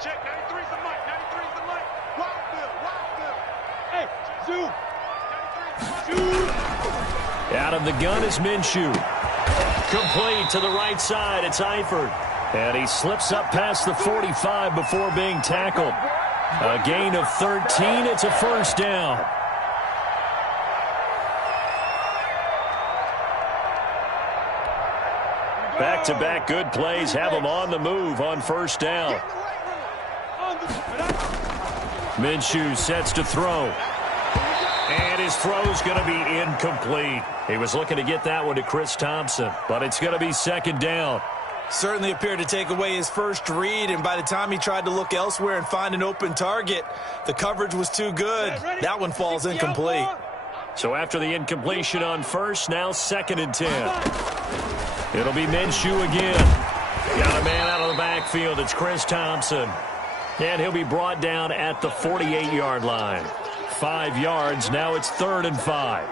Check, 93's the mic, 93's the mic. Wildfield. Hey, shoot. Out of the gun is Minshew. Complete to the right side. It's Eifert. And he slips up past the 45 before being tackled. A gain of 13. It's a first down. Back-to-back good plays have him on the move on first down. Minshew sets to throw. And his throw's going to be incomplete. He was looking to get that one to Chris Thompson, but it's going to be second down. Certainly appeared to take away his first read, and by the time he tried to look elsewhere and find an open target, the coverage was too good. That one falls incomplete. So after the incompletion on first, now second and 10. It'll be Minshew again. Got a man out of the backfield. It's Chris Thompson. And he'll be brought down at the 48-yard line. 5 yards. Now it's 3rd and 5.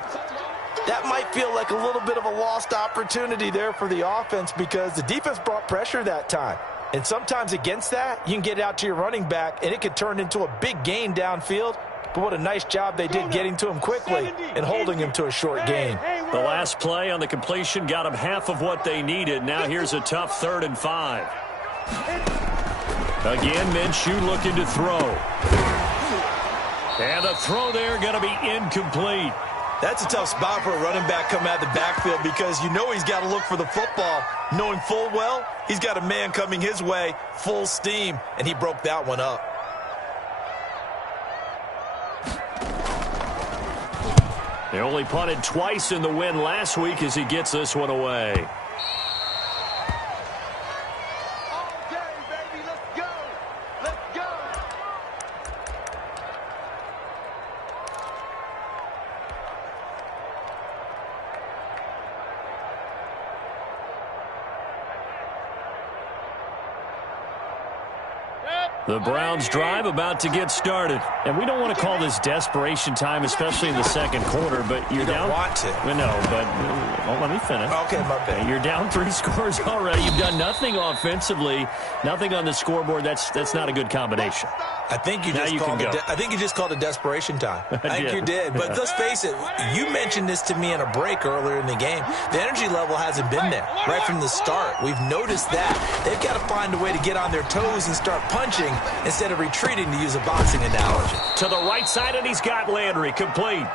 That might feel like a little bit of a lost opportunity there for the offense because the defense brought pressure that time. And sometimes against that, you can get it out to your running back, and it could turn into a big gain downfield. But what a nice job they did getting to him quickly and holding him to a short gain. The last play on the completion got them half of what they needed. Now here's a tough 3rd and 5. Again, Minshew looking to throw. And the throw there going to be incomplete. That's a tough spot for a running back coming out of the backfield because you know he's got to look for the football, knowing full well he's got a man coming his way full steam, and he broke that one up. They only punted twice in the win last week as he gets this one away. The Browns drive about to get started. And we don't want to call this desperation time, especially in the second quarter, but you're down. You don't want to. No, but let me finish. Okay, my bad. You're down 3 scores already. You've done nothing offensively, nothing on the scoreboard. That's not a good combination. I think you just called it desperation time. I think you did. But let's face it, you mentioned this to me in a break earlier in the game. The energy level hasn't been there right from the start. We've noticed that. They've got to find a way to get on their toes and start punching instead of retreating, to use a boxing analogy. To the right side, and he's got Landry complete.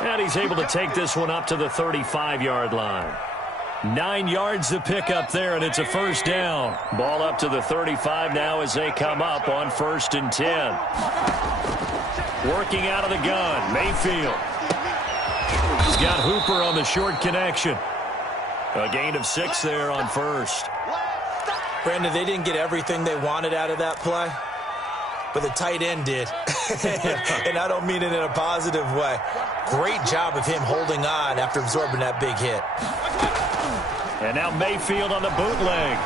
And he's able to take this one up to the 35-yard line. 9 yards to pick up there, and it's a first down. Ball up to the 35 now as they come up on 1st and 10. Working out of the gun, Mayfield. He's got Hooper on the short connection. A gain of 6 there on first. Brandon, they didn't get everything they wanted out of that play, but the tight end did. And I don't mean it in a positive way. Great job of him holding on after absorbing that big hit. And now Mayfield on the bootleg.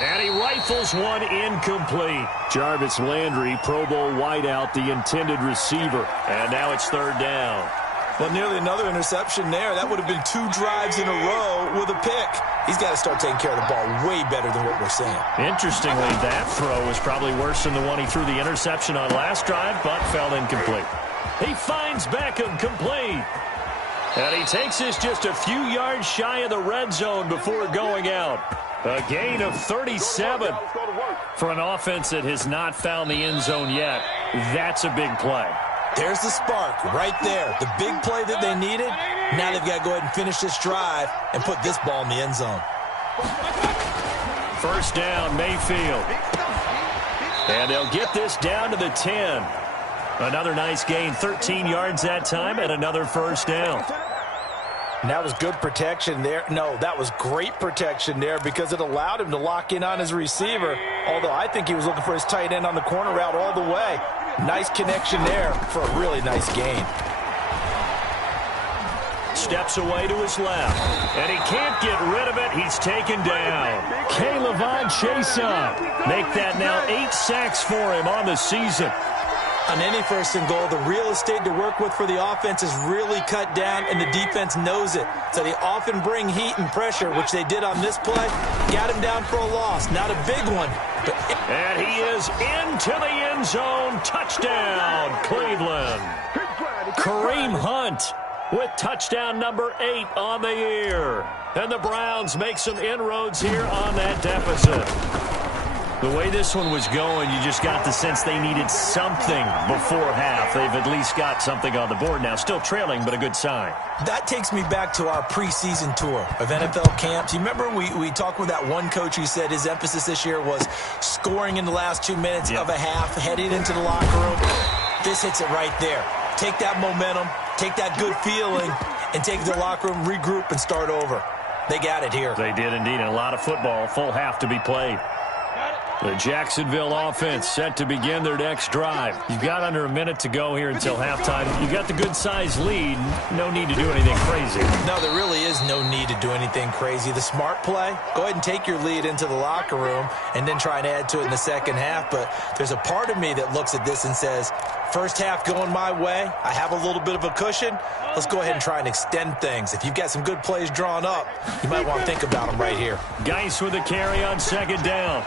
And he rifles one incomplete. Jarvis Landry, Pro Bowl wideout, the intended receiver. And now it's 3rd down. Well, nearly another interception there. That would have been 2 drives in a row with a pick. He's got to start taking care of the ball way better than what we're seeing. Interestingly, that throw was probably worse than the one he threw the interception on last drive, but fell incomplete. He finds Beckham complete. And he takes this just a few yards shy of the red zone before going out. A gain of 37 for an offense that has not found the end zone yet. That's a big play. There's the spark right there. The big play that they needed. Now they've got to go ahead and finish this drive and put this ball in the end zone. First down, Mayfield. And they'll get this down to the 10. Another nice gain, 13 yards that time, and another first down. And that was good protection there. No, that was great protection there because it allowed him to lock in on his receiver, although I think he was looking for his tight end on the corner route all the way. Nice connection there for a really nice gain. Steps away to his left, and he can't get rid of it. He's taken down. K'Lavon Chaisson make that now 8 sacks for him on the season. On any first and goal, the real estate to work with for the offense is really cut down, and the defense knows it. So they often bring heat and pressure, which they did on this play. Got him down for a loss. Not a big one. And he is into the end zone. Touchdown, Cleveland. Kareem Hunt with touchdown number 8 on the year. And the Browns make some inroads here on that deficit. The way this one was going, you just got the sense they needed something before half. They've at least got something on the board now. Still trailing, but a good sign. That takes me back to our preseason tour of NFL camps. You remember we talked with that one coach who said his emphasis this year was scoring in the last 2 minutes of a half, heading into the locker room. This hits it right there. Take that momentum, take that good feeling, and take the locker room, regroup, and start over. They got it here. They did indeed, and a lot of football, full half to be played. The Jacksonville offense set to begin their next drive. You've got under a minute to go here until halftime. You've got the good-sized lead. No need to do anything crazy. No, there really is no need to do anything crazy. The smart play, go ahead and take your lead into the locker room and then try and add to it in the second half. But there's a part of me that looks at this and says, first half going my way, I have a little bit of a cushion. Let's go ahead and try and extend things. If you've got some good plays drawn up, you might want to think about them right here. Geis with a carry on second down.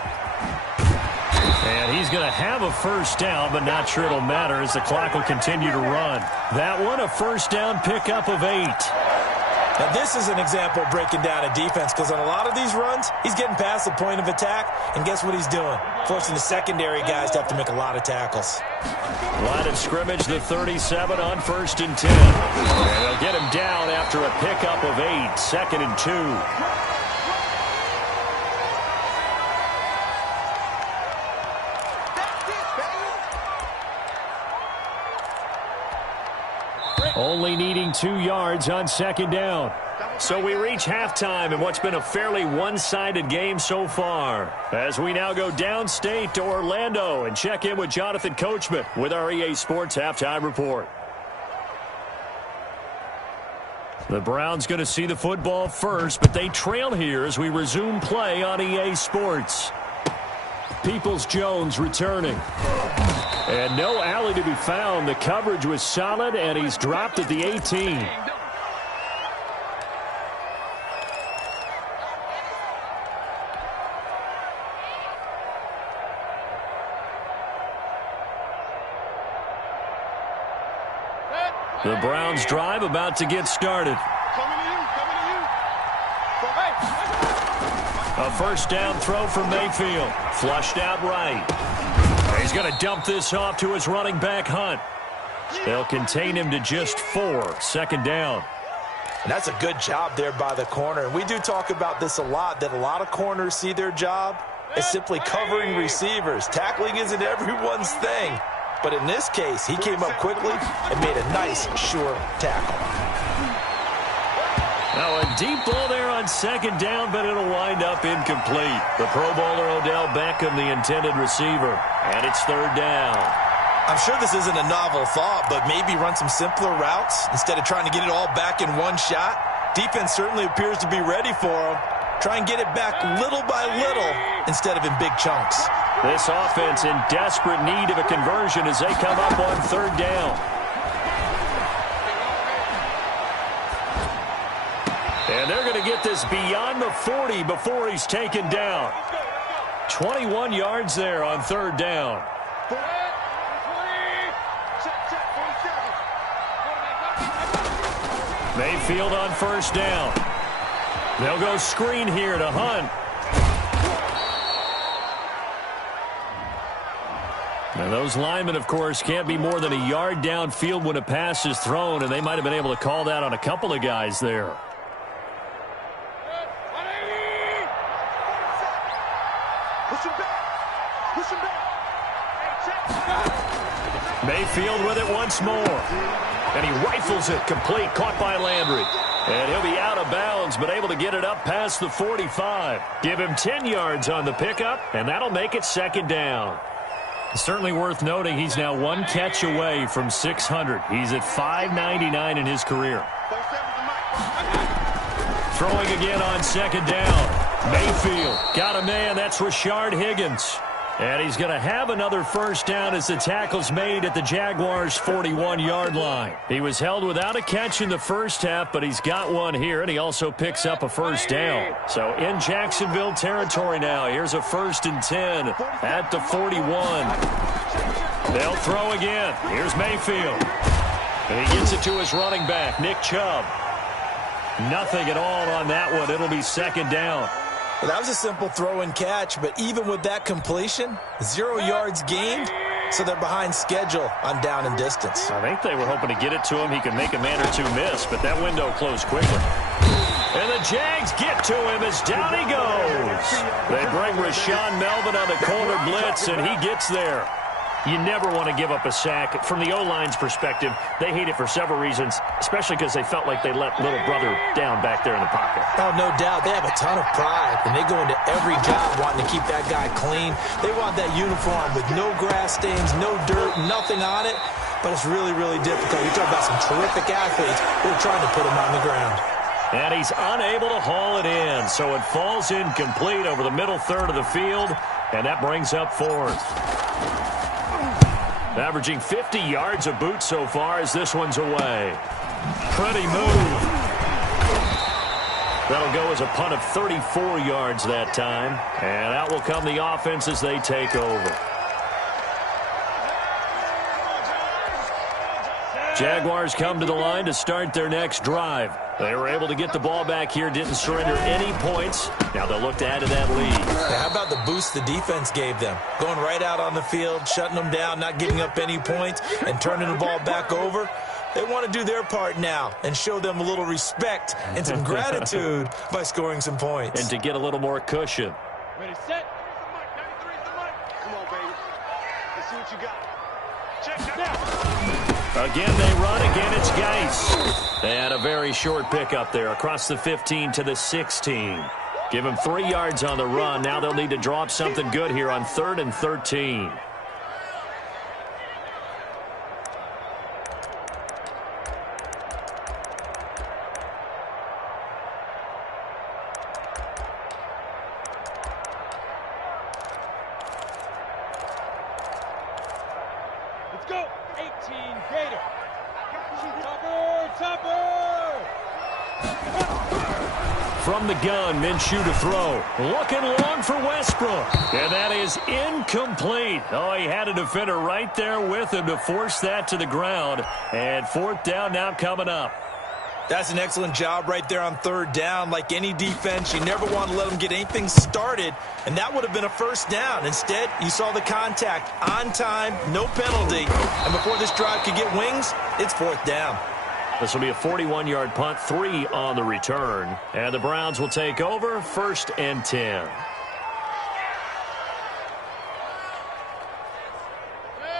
And he's going to have a first down, but not sure it'll matter as the clock will continue to run. That one, a first down pickup of 8. Now, this is an example of breaking down a defense because on a lot of these runs, he's getting past the point of attack, and guess what he's doing? Forcing the secondary guys to have to make a lot of tackles. Line of scrimmage, the 37 on 1st and 10. And they'll get him down after a pickup of 8, 2nd and 2. Only needing 2 yards on second down. So we reach halftime in what's been a fairly one-sided game so far. As we now go downstate to Orlando and check in with Jonathan Coachman with our EA Sports Halftime Report. The Browns going to see the football first, but they trail here as we resume play on EA Sports. Peoples-Jones returning. And no alley to be found. The coverage was solid, and he's dropped at the 18. The Browns drive about to get started. A first down throw for Mayfield. Flushed out right. He's going to dump this off to his running back, Hunt. They'll contain him to just 4. Second down. And that's a good job there by the corner. And we do talk about this a lot, that a lot of corners see their job as simply covering receivers. Tackling isn't everyone's thing. But in this case, he came up quickly and made a nice, sure tackle. Now a deep ball there on second down, but it'll wind up incomplete. The Pro Bowler Odell Beckham, the intended receiver. And it's third down. I'm sure this isn't a novel thought, but maybe run some simpler routes instead of trying to get it all back in one shot. Defense certainly appears to be ready for him. Try and get it back little by little instead of in big chunks. This offense in desperate need of a conversion as they come up on third down. And they're going to get this beyond the 40 before he's taken down. 21 yards there on third down. Mayfield on first down. They'll go screen here to Hunt. Now those linemen, of course, can't be more than a yard downfield when a pass is thrown, and they might have been able to call that on a couple of guys there. Mayfield with it once more. And he rifles it complete, caught by Landry. And he'll be out of bounds, but able to get it up past the 45. Give him 10 yards on the pickup, and that'll make it second down. Certainly worth noting he's now one catch away from 600. He's at 599 in his career. Throwing again on second down. Mayfield got a man. That's Rashard Higgins. And he's going to have another first down as the tackle's made at the Jaguars' 41-yard line. He was held without a catch in the first half, but he's got one here, and he also picks up a first down. So in Jacksonville territory now. Here's a 1st and 10 at the 41. They'll throw again. Here's Mayfield. And he gets it to his running back, Nick Chubb. Nothing at all on that one. It'll be 2nd down. Well, that was a simple throw and catch, but even with that completion, 0 yards gained, so they're behind schedule on down and distance. I think they were hoping to get it to him. He could make a man or two miss, but that window closed quickly. And the Jags get to him as down he goes. They bring Rashaan Melvin on the corner blitz, and he gets there. You never want to give up a sack. From the O-line's perspective, they hate it for several reasons, especially because they felt like they let little brother down back there in the pocket. Oh, no doubt. They have a ton of pride, and they go into every job wanting to keep that guy clean. They want that uniform with no grass stains, no dirt, nothing on it, but it's really, really difficult. You're talking about some terrific athletes who are trying to put him on the ground. And he's unable to haul it in, so it falls incomplete over the middle third of the field, and that brings up 4th. Averaging 50 yards a boot so far as this one's away. Pretty move. That'll go as a punt of 34 yards that time. And out will come the offense as they take over. Jaguars come to the line to start their next drive. They were able to get the ball back here, didn't surrender any points. Now they'll look to add to that lead. How about the boost the defense gave them? Going right out on the field, shutting them down, not giving up any points, and turning the ball back over. They want to do their part now and show them a little respect and some gratitude by scoring some points. And to get a little more cushion. Ready, set. Here's the mic. 93's the mic. Come on, baby. Let's see what you got. Check that out. Again, they run. Again, it's Geis. And a very short pickup there across the 15 to the 16. Give him 3 yards on the run. Now they'll need to draw up something good here on 3rd and 13. Let's go. 18 Gator. Topper. From the gun, Minshew to throw. Looking long for Westbrook. And that is incomplete. Oh, he had a defender right there with him to force that to the ground. And 4th down now coming up. That's an excellent job right there on 3rd down. Like any defense, you never want to let them get anything started, and that would have been a 1st down. Instead, you saw the contact on time, no penalty, and before this drive could get wings, it's 4th down. This will be a 41-yard punt, 3 on the return, and the Browns will take over 1st and 10.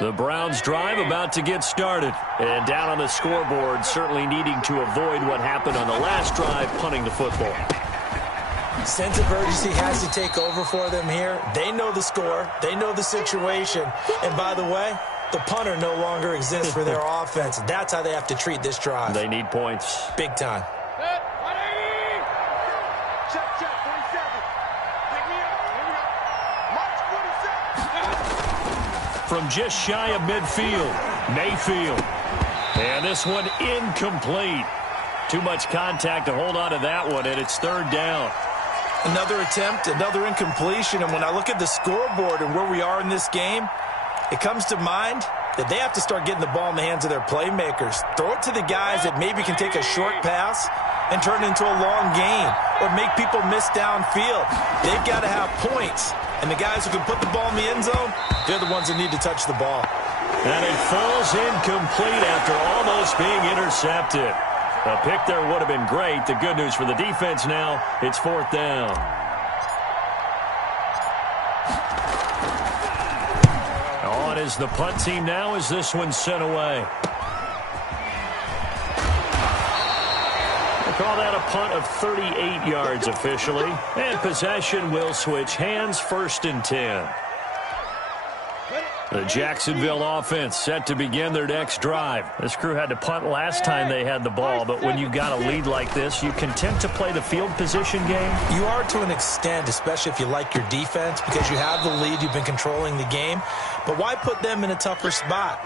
The Browns drive about to get started. And down on the scoreboard, certainly needing to avoid what happened on the last drive, punting the football. Sense of urgency has to take over for them here. They know the score. They know the situation. And by the way, the punter no longer exists for their offense. That's how they have to treat this drive. They need points. Big time. Check, 47. Pick me up. Here we go. March 47. From just shy of midfield, Mayfield. And this one incomplete. Too much contact to hold on to that one, and it's 3rd down. Another attempt, another incompletion. And when I look at the scoreboard and where we are in this game, it comes to mind that they have to start getting the ball in the hands of their playmakers. Throw it to the guys that maybe can take a short pass and turn it into a long gain or make people miss downfield. They've got to have points. And the guys who can put the ball in the end zone, they're the ones that need to touch the ball. And it falls incomplete after almost being intercepted. A pick there would have been great. The good news for the defense now, it's 4th down. On is the punt team now as this one's sent away. They call that a punt of 38 yards officially. And possession will switch hands, 1st and 10. The Jacksonville offense set to begin their next drive. This crew had to punt last time they had the ball, but when you've got a lead like this, you content to play the field position game? You are to an extent, especially if you like your defense, because you have the lead, you've been controlling the game. But why put them in a tougher spot?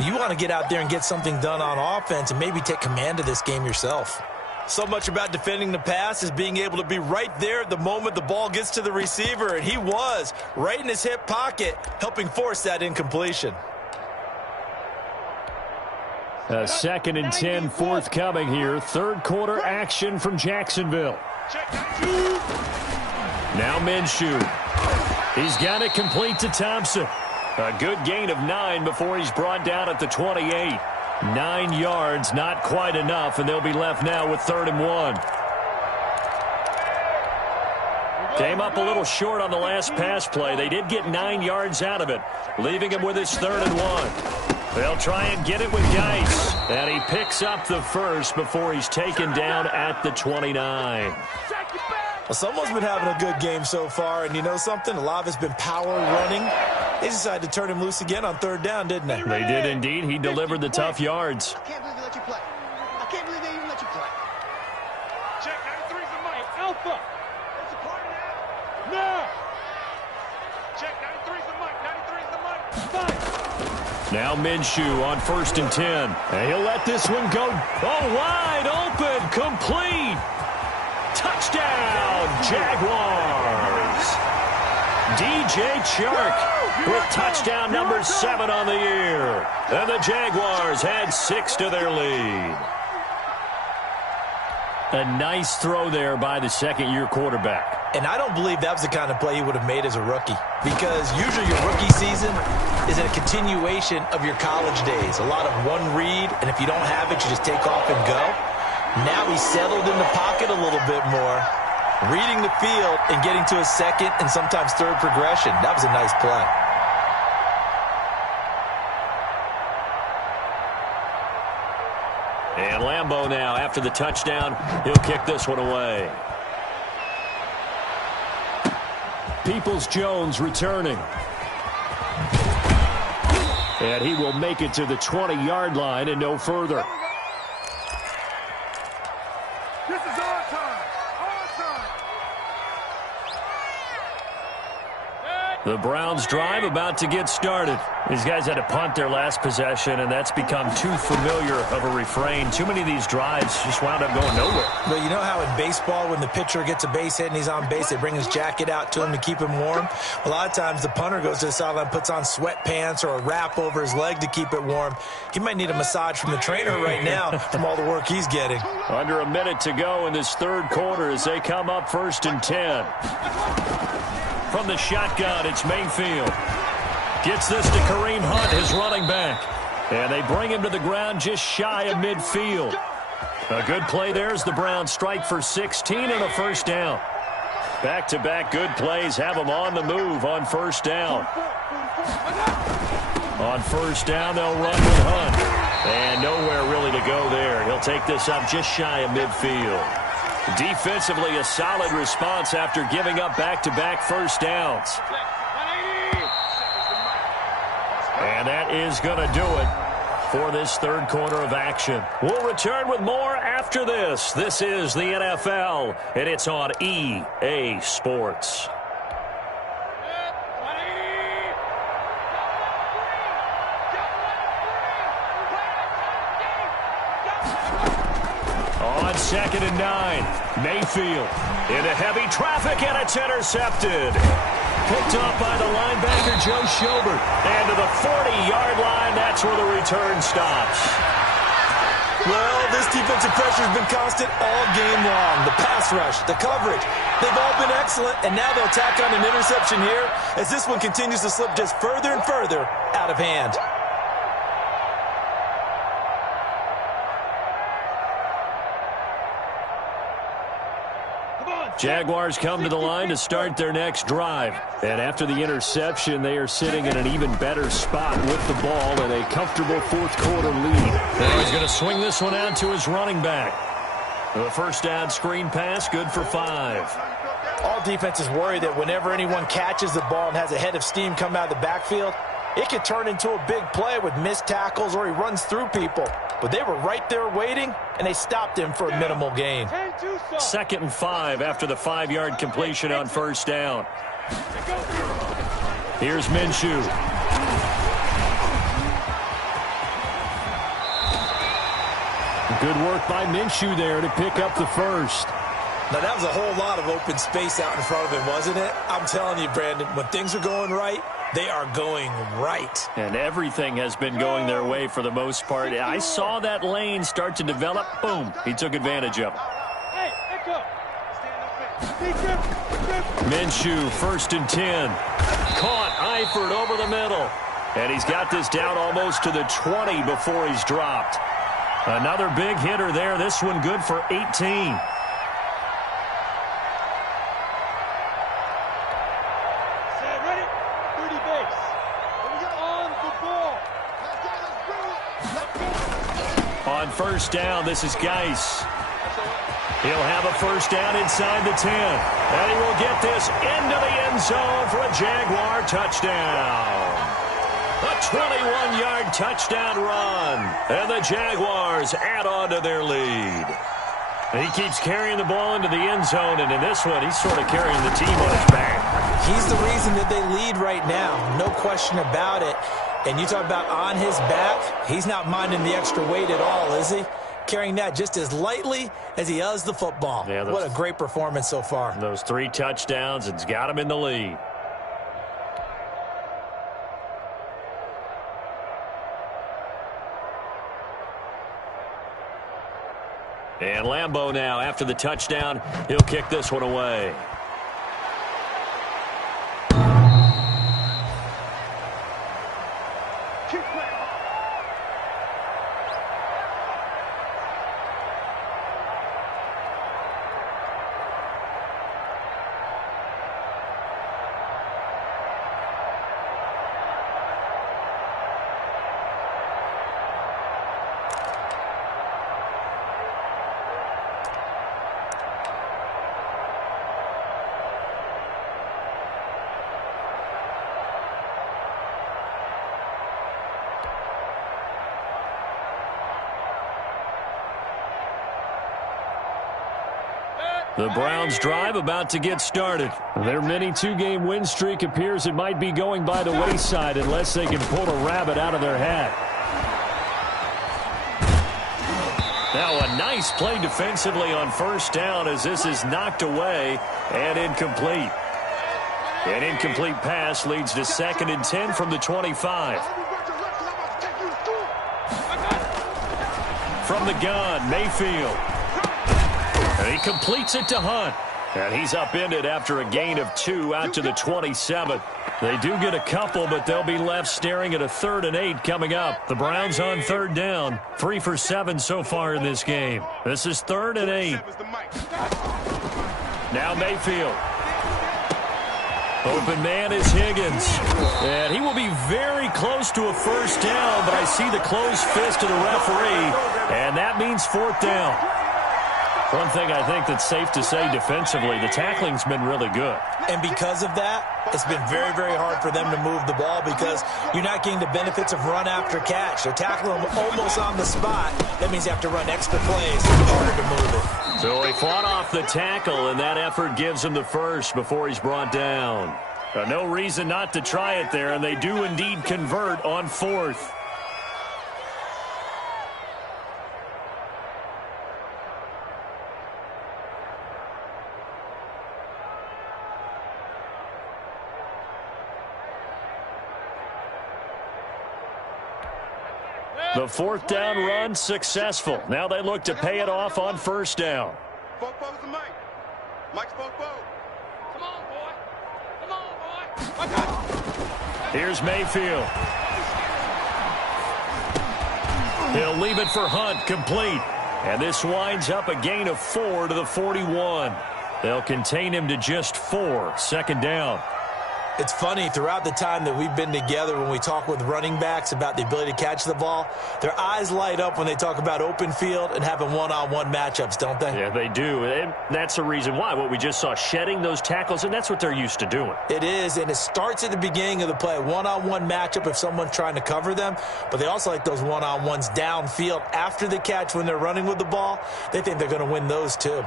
You want to get out there and get something done on offense and maybe take command of this game yourself. So much about defending the pass is being able to be right there at the moment the ball gets to the receiver, and he was right in his hip pocket, helping force that incompletion. A 2nd and 10 forthcoming here. Third quarter action from Jacksonville. Now Minshew. He's got it complete to Thompson. A good gain of 9 before he's brought down at the 28. 9 yards, not quite enough, and they'll be left now with 3rd and 1. Came up a little short on the last pass play. They did get 9 yards out of it, leaving him with his 3rd and 1. They'll try and get it with Geis, and he picks up the first before he's taken down at the 29. Well, someone's been having a good game so far, and you know something? A lot of it's been power running. They decided to turn him loose again on 3rd down, didn't they? They did indeed. He delivered the tough yards. I can't believe they let you play. I can't believe they even let you play. Check, 93's the mic. Alpha. It's a party now. No. Check, 93's the mic. 93's the mic. Fine. Now Minshew on 1st and 10. And he'll let this one go. Oh, wide open. Complete. Touchdown, Jaguars. DJ Chark with touchdown number 7 on the year. And the Jaguars had 6 to their lead. A nice throw there by the second-year quarterback. And I don't believe that was the kind of play he would have made as a rookie, because usually your rookie season is a continuation of your college days. A lot of one read, and if you don't have it, you just take off and go. Now he's settled in the pocket a little bit more, reading the field and getting to a second and sometimes third progression. That was a nice play. And Lambeau now, after the touchdown, he'll kick this one away. Peoples-Jones returning. And he will make it to the 20-yard line and no further. This is our time. Our time. The Browns drive about to get started. These guys had to punt their last possession, and that's become too familiar of a refrain. Too many of these drives just wound up going nowhere. But you know how in baseball, when the pitcher gets a base hit and he's on base, they bring his jacket out to him to keep him warm? A lot of times the punter goes to the sideline, puts on sweatpants or a wrap over his leg to keep it warm. He might need a massage from the trainer right now from all the work he's getting. Under a minute to go in this third quarter as they come up 1st and 10. From the shotgun, it's Mayfield. Gets this to Kareem Hunt, his running back. And they bring him to the ground just shy of midfield. A good play there as the Browns strike for 16 and a 1st down. Back-to-back good plays have them on the move on 1st down. On 1st down, they'll run with Hunt. And nowhere really to go there. He'll take this up just shy of midfield. Defensively, a solid response after giving up back-to-back 1st downs. And that is going to do it for this third quarter of action. We'll return with more after this. This is the NFL, and it's on EA Sports. On 2nd and 9, Mayfield into heavy traffic, and it's intercepted. Picked up by the linebacker, Joe Schobert. And to the 40-yard line, that's where the return stops. Well, this defensive pressure has been constant all game long. The pass rush, the coverage, they've all been excellent, and now they'll tack on an interception here as this one continues to slip just further and further out of hand. Jaguars come to the line to start their next drive. And after the interception, they are sitting in an even better spot with the ball and a comfortable fourth quarter lead. Now he's going to swing this one out to his running back. The 1st down screen pass, good for 5. All defenses worry that whenever anyone catches the ball and has a head of steam come out of the backfield, It could turn into a big play with missed tackles or he runs through people. But they were right there waiting, and they stopped him for a minimal gain. 2nd and 5 after the 5-yard completion on first down. Here's Minshew. Good work by Minshew there to pick up the first. Now, that was a whole lot of open space out in front of him, wasn't it? I'm telling you, Brandon, when things are going right, they are going right. And everything has been going their way for the most part. I saw that lane start to develop. Boom. He took advantage of it. Hey, echo. Stand up. Minshew, 1st and 10. Caught Eifert over the middle. And he's got this down almost to the 20 before he's dropped. Another big hitter there. This one good for 18. On first down, this is Geis. He'll have a first down inside the 10. And he will get this into the end zone for a Jaguar touchdown. A 21-yard touchdown run. And the Jaguars add on to their lead. And he keeps carrying the ball into the end zone, and in this one, he's sort of carrying the team on his back. He's the reason that they lead right now. No question about it. And you talk about on his back, he's not minding the extra weight at all, is he? Carrying that just as lightly as he does the football. Yeah, what a great performance so far. Those 3 touchdowns, it's got him in the lead. And Lambeau now, after the touchdown, he'll kick this one away. The Browns' drive about to get started. Their mini 2-game win streak appears it might be going by the wayside unless they can pull a rabbit out of their hat. Now a nice play defensively on first down as this is knocked away and incomplete. An incomplete pass leads to 2nd and 10 from the 25. From the gun, Mayfield. And he completes it to Hunt. And he's upended after a gain of 2 out to the 27. They do get a couple, but they'll be left staring at a 3rd and 8 coming up. The Browns on 3rd down. 3 for 7 so far in this game. This is 3rd and 8. Now Mayfield. Open man is Higgins. And he will be very close to a first down, but I see the closed fist of the referee, and that means 4th down. One thing I think that's safe to say defensively, the tackling's been really good. And because of that, it's been very, very hard for them to move the ball because you're not getting the benefits of run after catch. They're tackling them almost on the spot. That means you have to run extra plays. It's harder to move it. So he fought off the tackle, and that effort gives him the first before he's brought down. No reason not to try it there, and they do indeed convert on 4th. The 4th down run successful. Now they look to pay it off on first down. Bobo's the Mike. Mike's Bobo. Come on, boy. Come on, boy. Here's Mayfield. He'll leave it for Hunt, complete. And this winds up a gain of 4 to the 41. They'll contain him to just 4. 2nd down. It's funny, throughout the time that we've been together, when we talk with running backs about the ability to catch the ball, their eyes light up when they talk about open field and having one-on-one matchups, don't they? Yeah, they do. And that's the reason why. What we just saw, shedding those tackles, and that's what they're used to doing. It is, and it starts at the beginning of the play. One-on-one matchup if someone's trying to cover them, but they also like those one-on-ones downfield after the catch when they're running with the ball. They think they're going to win those too.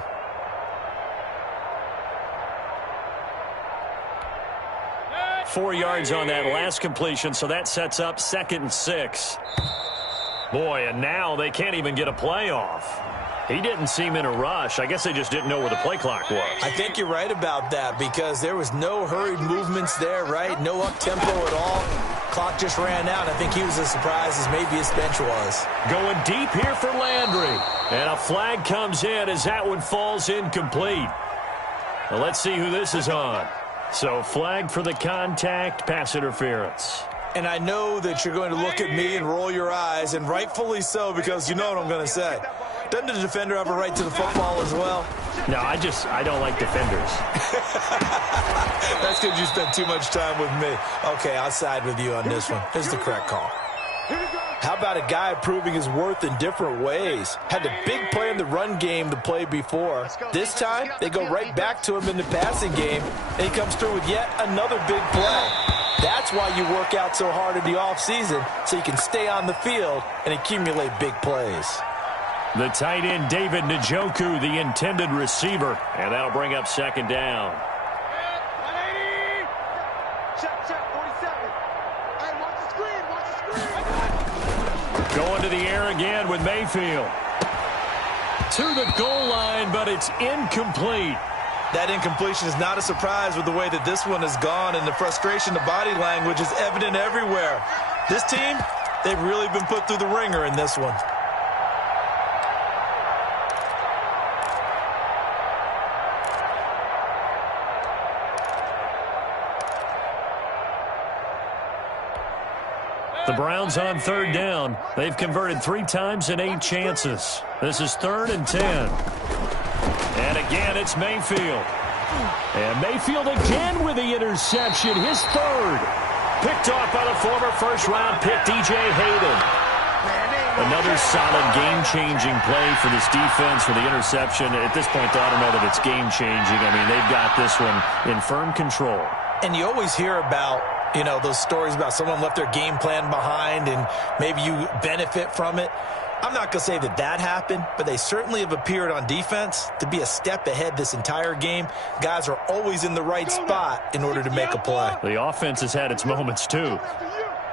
Four yards on that last completion, so that sets up 2nd and 6. Boy, and now they can't even get a play off. He didn't seem in a rush. I guess they just didn't know where the play clock was. I think you're right about that because there was no hurried movements there, right? No up-tempo at all. Clock just ran out. I think he was as surprised as maybe his bench was. Going deep here for Landry. And a flag comes in as that one falls incomplete. Well, let's see who this is on. So flag for the contact, pass interference. And I know that you're going to look at me and roll your eyes, and rightfully so, because you know what I'm going to say. Doesn't the defender have a right to the football as well? No, I don't like defenders. That's because you spent too much time with me. Okay, I'll side with you on this one. Here's the correct call. How about a guy proving his worth in different ways? Had a big play in the run game the play before. This time, they go right back to him in the passing game, and he comes through with yet another big play. That's why you work out so hard in the offseason, so you can stay on the field and accumulate big plays. The tight end, David Njoku, the intended receiver, and that'll bring up 2nd down. Going to the air again with Mayfield. To the goal line, but it's incomplete. That incompletion is not a surprise with the way that this one has gone, and the frustration, the body language is evident everywhere. This team, they've really been put through the ringer in this one. The Browns on 3rd down. They've converted 3 times in 8 chances. This is 3rd and 10. And again, it's Mayfield. And Mayfield again with the interception, his 3rd. Picked off by the former first-round pick, D.J. Hayden. Another solid game-changing play for this defense for the interception. At this point, though, I don't know that it's game-changing. I mean, they've got this one in firm control. And you always hear about, you know, those stories about someone left their game plan behind and maybe you benefit from it. I'm not going to say that that happened, but they certainly have appeared on defense to be a step ahead this entire game. Guys are always in the right spot in order to make a play. The offense has had its moments, too.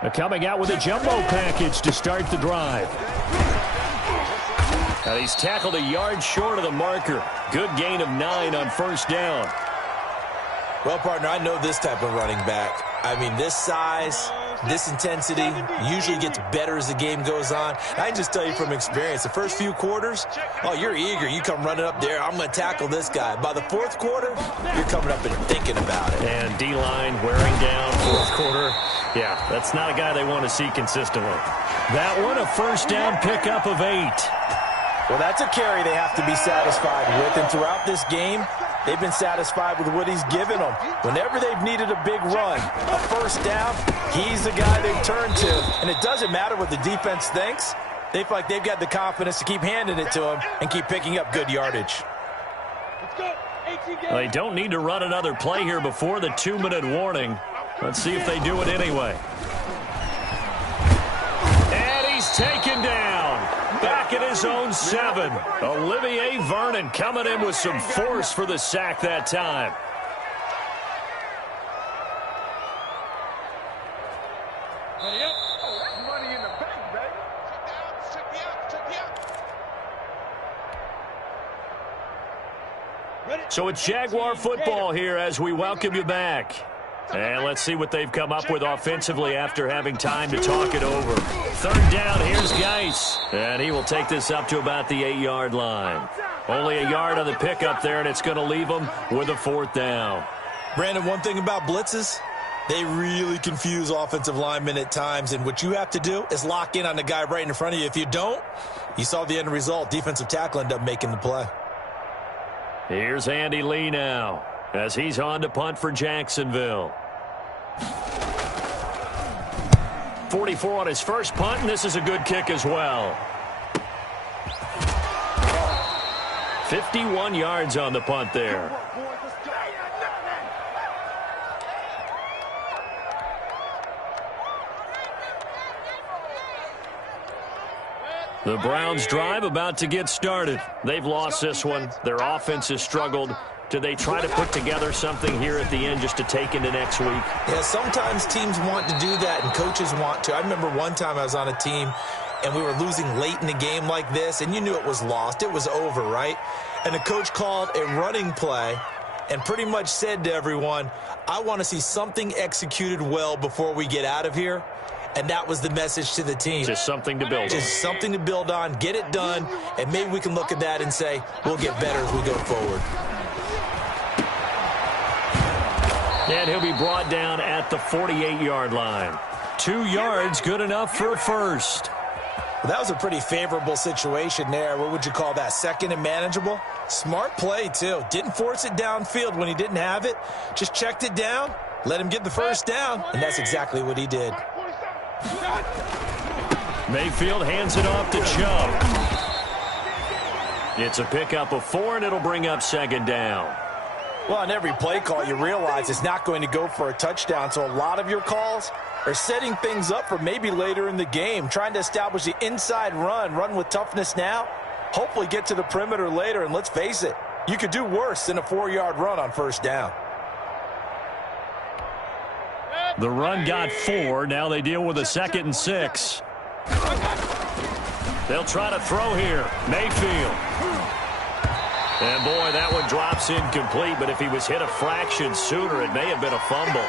They're coming out with a jumbo package to start the drive. And he's tackled a yard short of the marker. Good gain of 9 on 1st down. Well, partner, I know this type of running back. I mean, this size, this intensity usually gets better as the game goes on. I can just tell you from experience, the first few quarters, oh, you're eager. You come running up there, I'm going to tackle this guy. By the 4th quarter, you're coming up and thinking about it. And D-line wearing down 4th quarter. Yeah, that's not a guy they want to see consistently. That one, a 1st down pickup of 8. Well, that's a carry they have to be satisfied with. And throughout this game, they've been satisfied with what he's given them. Whenever they've needed a big run, a 1st down, he's the guy they've turned to. And it doesn't matter what the defense thinks. They feel like they've got the confidence to keep handing it to him and keep picking up good yardage. They don't need to run another play here before the 2-minute warning. Let's see if they do it anyway. And he's taken down. Back at his own 7. Olivier Vernon coming in with some force for the sack that time. Money in the bank, baby. So it's Jaguar football here as we welcome you back. And let's see what they've come up with offensively after having time to talk it over. 3rd down, here's Geis. And he will take this up to about the 8-yard line. Only a yard on the pickup there, and it's going to leave them with a 4th down. Brandon, one thing about blitzes, they really confuse offensive linemen at times. And what you have to do is lock in on the guy right in front of you. If you don't, you saw the end result. Defensive tackle ended up making the play. Here's Andy Lee now as he's on to punt for Jacksonville. 44 on his first punt, and this is a good kick as well. 51 yards on the punt there. The Browns' drive about to get started. They've lost this one. Their offense has struggled. Do they try to put together something here at the end just to take into next week? Yeah, sometimes teams want to do that and coaches want to. I remember one time I was on a team and we were losing late in the game like this, and you knew it was lost. It was over, right? And the coach called a running play and pretty much said to everyone, I want to see something executed well before we get out of here. And that was the message to the team. Just something to build on. Just something to build on, get it done, and maybe we can look at that and say, we'll get better as we go forward. And he'll be brought down at the 48-yard line. 2 yards, good enough for a first. Well, that was a pretty favorable situation there. What would you call that? Second and manageable? Smart play, too. Didn't force it downfield when he didn't have it. Just checked it down, let him get the first down, and that's exactly what he did. Mayfield hands it off to Chubb. It's a pickup of 4, and it'll bring up second down. Well, on every play call, you realize it's not going to go for a touchdown, so a lot of your calls are setting things up for maybe later in the game, trying to establish the inside run with toughness now, hopefully get to the perimeter later, and let's face it, you could do worse than a 4-yard run on first down. The run got 4. Now they deal with a 2nd and 6. They'll try to throw here. Mayfield. And, boy, that one drops incomplete, but if he was hit a fraction sooner, it may have been a fumble.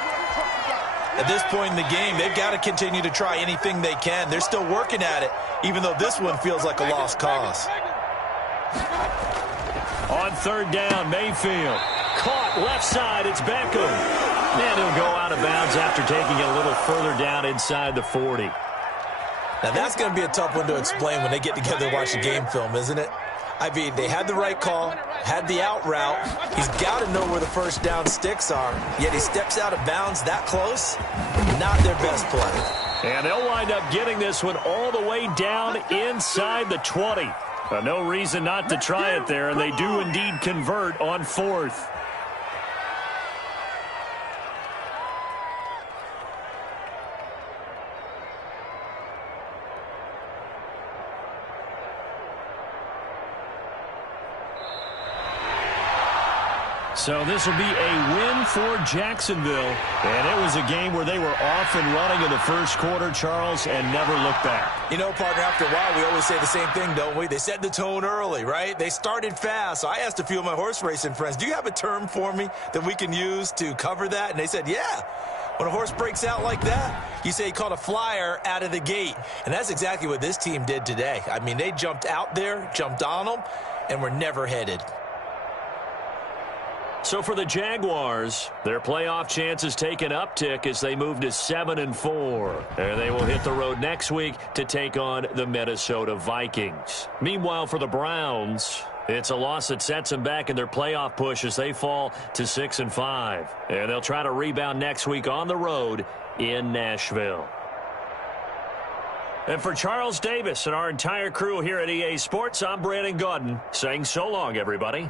At this point in the game, they've got to continue to try anything they can. They're still working at it, even though this one feels like a lost cause. On third down, Mayfield. Caught left side. It's Beckham. And he'll go out of bounds after taking it a little further down inside the 40. Now, that's going to be a tough one to explain when they get together and watch the game film, isn't it? I mean, they had the right call, had the out route. He's got to know where the first down sticks are, yet he steps out of bounds that close. Not their best play. And they'll wind up getting this one all the way down inside the 20. No reason not to try it there, and they do indeed convert on 4th. So this will be a win for Jacksonville. And it was a game where they were off and running in the first quarter, Charles, and never looked back. You know, partner, after a while, we always say the same thing, don't we? They set the tone early, right? They started fast. So I asked a few of my horse racing friends, do you have a term for me that we can use to cover that? And they said, yeah. When a horse breaks out like that, you say he caught a flyer out of the gate. And that's exactly what this team did today. I mean, they jumped out there, jumped on them, and were never headed. So for the Jaguars, their playoff chances take an uptick as they move to 7-4. And they will hit the road next week to take on the Minnesota Vikings. Meanwhile, for the Browns, it's a loss that sets them back in their playoff push as they fall to 6-5. And they'll try to rebound next week on the road in Nashville. And for Charles Davis and our entire crew here at EA Sports, I'm Brandon Gaudin saying so long, everybody.